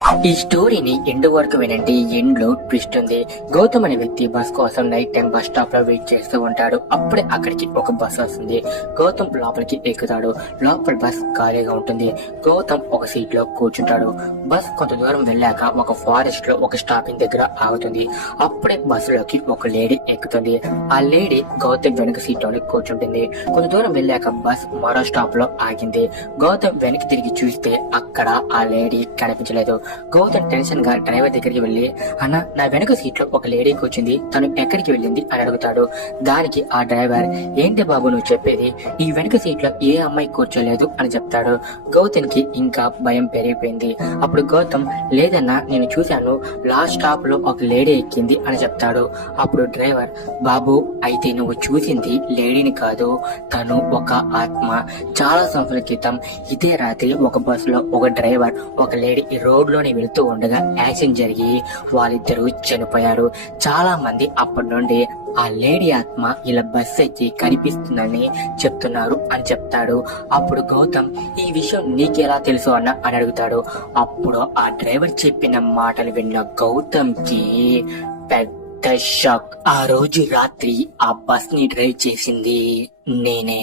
ఈ స్టోరీని ఎండ్ వరకు వినండి. ఎండ్ లో ట్విస్ట్ ఉంది. గౌతమ్ అనే వ్యక్తి బస్ కోసం నైట్ టైం బస్ స్టాప్ లో వెయిట్ చేస్తూ ఉంటాడు. అప్పుడే అక్కడికి ఒక బస్ వస్తుంది. గౌతమ్ లోపలికి ఎక్కుతాడు. లోపల బస్ ఖాళీగా ఉంటుంది. గౌతమ్ ఒక సీట్ లో కూర్చుంటాడు. బస్ కొంత దూరం వెళ్ళాక ఒక ఫారెస్ట్ లో ఒక స్టాపింగ్ దగ్గర ఆగుతుంది. అప్పుడే బస్సులోకి ఒక లేడీ ఎక్కుతుంది. ఆ లేడీ గౌతమ్ వెనక సీట్ లోనే కూర్చుంటుంది. కొంత దూరం వెళ్ళాక బస్ మరో స్టాప్ లో ఆగింది. గౌతమ్ వెనక్కి తిరిగి చూస్తే అక్కడ ఆ లేడీ కనిపించలేదు. గౌతమ్ టెన్షన్ గా డ్రైవర్ దగ్గరికి వెళ్లి, అన్న, నా వెనక సీట్ లో ఒక లేడీ కూర్చుంది, తను ఎక్కడికి వెళ్ళింది అని అడుగుతాడు. దానికి ఆ డ్రైవర్, ఏంటి బాబు నువ్వు చెప్పేది, ఈ వెనక సీట్ లో ఏ అమ్మాయి కూర్చోలేదు అని చెప్తాడు. గౌతమ్ కి ఇంకా భయం పెరిగిపోయింది. అప్పుడు గౌతమ్, లేదన్నా, నేను చూశాను, లాస్ట్ స్టాప్ లో ఒక లేడీ ఎక్కింది అని చెప్తాడు. అప్పుడు డ్రైవర్, బాబు, అయితే నువ్వు చూసింది లేడీని కాదు, తను ఒక ఆత్మ. చాలా సంవత్సరాల క్రితం ఇదే రాత్రి ఒక బస్ లో ఒక డ్రైవర్ ఒక లేడీ రోడ్ లోని వెళ్తూ ఉండగా యాక్సిడెంట్ జరిగి వాళ్ళిద్దరూ చనిపోయారు. చాలా మంది అప్పటి నుండి ఆ లేడీ ఆత్మ ఇలా బస్ ఎక్కి కనిపిస్తుందని చెప్తున్నారు అని చెప్తాడు. అప్పుడు గౌతమ్, ఈ విషయం నీకెలా తెలుసు అని అడుగుతాడు. అప్పుడు ఆ డ్రైవర్ చెప్పిన మాటలు విన్న గౌతమ్ కి పెద్ద షాక్. ఆ రోజు రాత్రి ఆ బస్ ని డ్రైవ్ చేసింది నేనే.